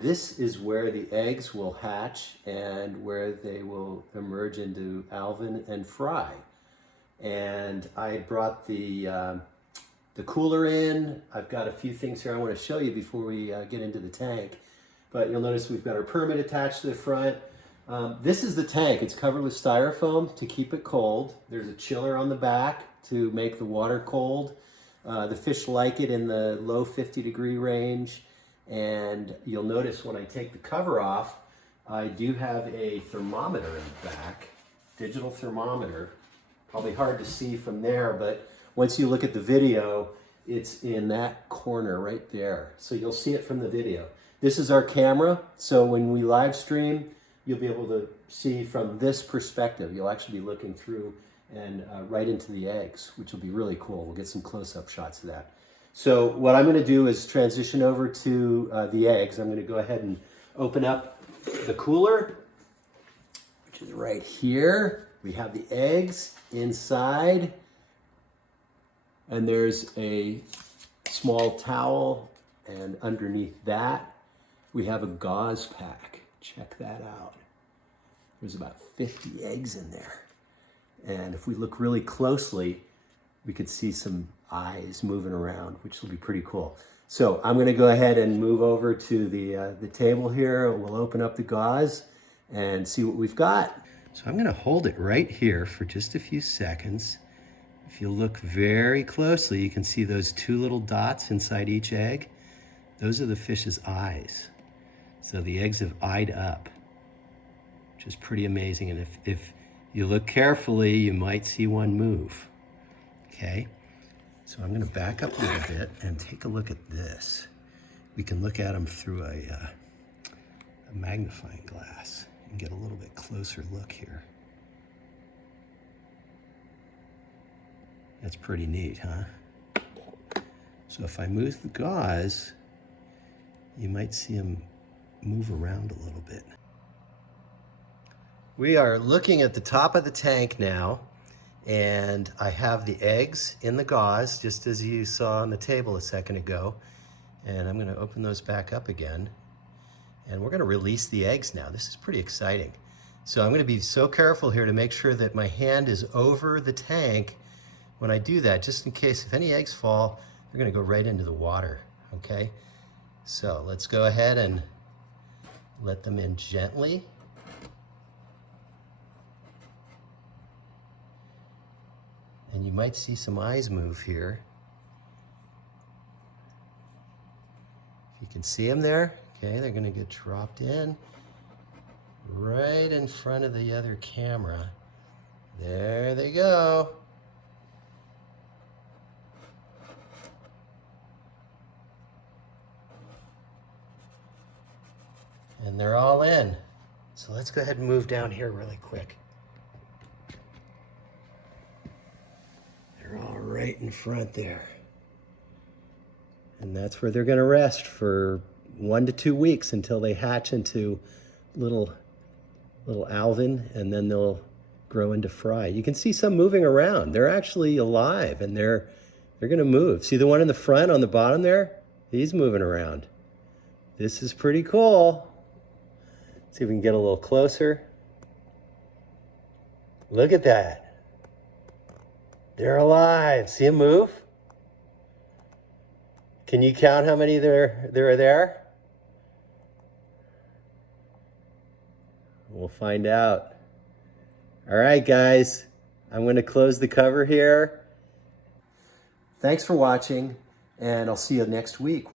this is where the eggs will hatch and where they will emerge into alvin and fry. And I brought the cooler in. I've got a few things here I want to show you before we get into the tank. But you'll notice we've got our permit attached to the front. This is the tank. It's covered with styrofoam to keep it cold. There's a chiller on the back to make the water cold. The fish like it in the low 50-degree range. And you'll notice when I take the cover off, I do have a thermometer in the back, digital thermometer. Probably hard to see from there, but once you look at the video, it's in that corner right there. So you'll see it from the video. This is our camera, so when we live stream, you'll be able to see from this perspective. You'll actually be looking through and right into the eggs, which will be really cool. We'll get some close-up shots of that. So what I'm gonna do is transition over to the eggs. I'm gonna go ahead and open up the cooler, which is right here. We have the eggs inside, and there's a small towel, and underneath that, we have a gauze pack. Check that out. There's about 50 eggs in there. And if we look really closely, we could see some eyes moving around, which will be pretty cool. So I'm gonna go ahead and move over to the table here. We'll open up the gauze and see what we've got. So I'm gonna hold it right here for just a few seconds. If you look very closely, you can see those two little dots inside each egg. Those are the fish's eyes. So the eggs have eyed up, which is pretty amazing. And if you look carefully, you might see one move, okay? So I'm gonna back up a little bit and take a look at this. We can look at them through a magnifying glass and get a little bit closer look here. That's pretty neat, huh? So if I move the gauze, you might see them move around a little bit. We are looking at the top of the tank now, and I have the eggs in the gauze, just as you saw on the table a second ago. And I'm gonna open those back up again. And we're gonna release the eggs now. This is pretty exciting. So I'm gonna be so careful here to make sure that my hand is over the tank when I do that, just in case if any eggs fall, they're gonna go right into the water, okay? So let's go ahead and let them in gently. And you might see some eyes move here. If you can see them there, okay, they're gonna get dropped in right in front of the other camera. There they go. And they're all in. So let's go ahead and move down here really quick. They're all right in front there. And that's where they're gonna rest for 1 to 2 weeks until they hatch into little alvin, and then they'll grow into fry. You can see some moving around. They're actually alive, and they're gonna move. See the one in the front on the bottom there? He's moving around. This is pretty cool. See if we can get a little closer. Look at that. They're alive. See them move? Can you count how many there are there? We'll find out. All right, guys. I'm going to close the cover here. Thanks for watching, and I'll see you next week.